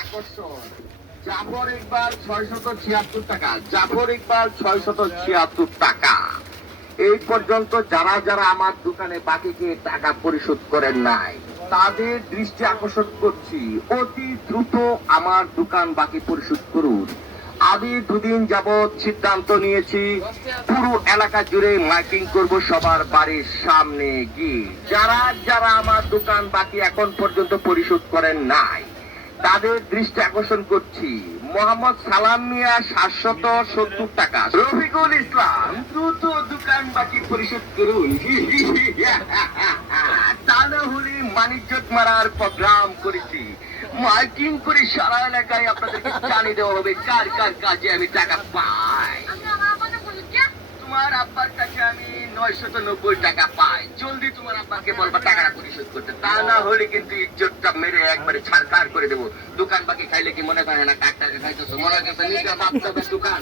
আকর্ষণ জাফর ইকবাল 676 টাকা, জাফর ইকবাল 676 টাকা। এই পর্যন্ত যারা যারা আমার দোকানে বাকিকে টাকা পরিশোধ করেন নাই তাদের দৃষ্টি আকর্ষণ করছি, অতি দ্রুত আমার দোকান বাকি পরিশোধ করুন। আমি দুদিন যাবৎ সিদ্ধান্ত নিয়েছি পুরো এলাকা জুড়ে মাইকিং করব সবার বাড়ির সামনে গিয়ে। যারা যারা আমার দোকান বাকি এখন পর্যন্ত পরিশোধ করেন নাই তাদের দৃষ্টি আকর্ষণ করছি। মোহাম্মদ সালাম মিয়া 770 টাকা, রফিকুল ইসলাম দ্রুত দোকান বাকি পরিশোধ করুন। তাহলে মানিজ্জত মারার প্রোগ্রাম করেছি, মাইকিং করে সারা এলাকায় আপনাদেরকে জানিয়ে দেওয়া হবে কার কার কাজে আমি টাকা পাই। তোমার আব্বার কাছে আমি 990 টাকা পাই, জলদি তোমার আব্বাকে বলবা টাকাটা পরিশোধ করতে, তা না হলে কিন্তু ইজ্জতটা মেরে একবারে ছাড়খাড় করে দেবো। দোকান বাকি খাইলে কি মনে করে না কাক টাকা খাইতেছো, মনে করছে নিজের বাপ দোকান